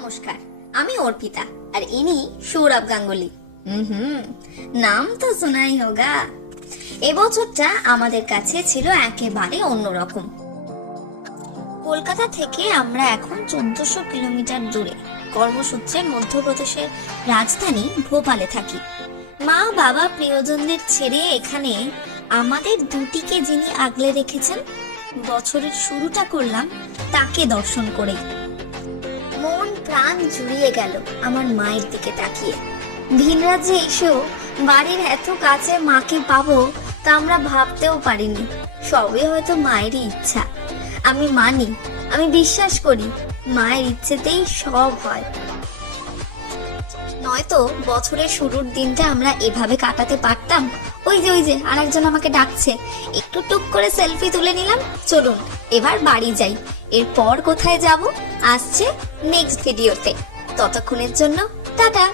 নমস্কার, আমি অর্পিতা আর ইনি সৌরভ গাঙ্গুলি। নাম তো শোনাই হোগা। এবছরটা আমাদের কাছে ছিল একেবারে অন্যরকম। কলকাতা থেকে আমরা এখন 1400 কিলোমিটার দূরে কর্মসূত্রে মধ্যপ্রদেশের রাজধানী ভোপালে থাকি। মা বাবা প্রিয়জনদের ছেড়ে এখানে আমাদের দুটিকে যিনি আগলে রেখেছেন, বছরের শুরুটা করলাম তাকে দর্শন করে। মন প্রাণ জুড়িয়ে গেল আমার মায়ের দিকে তাকিয়ে। ভিন রাজ্যে এসেও বাড়ির এত কাছে মাকে পাবো তা আমরা ভাবতেও পারিনি। সবই হয়তো মায়েরই ইচ্ছা। আমি মানি, আমি বিশ্বাস করি মায়ের ইচ্ছেতেই সব হয়। নয়তো বছরের শুরুর দিনটা আমরা এভাবে কাটাতে পারতাম। ওই যে আরেকজন আমাকে ডাকছে, একটু টুক করে সেলফি তুলে নিলাম। চলুন এবার বাড়ি যাই। এরপর কোথায় যাব আসছে নেক্সট ভিডিওতে। ততক্ষণের জন্য টাটা।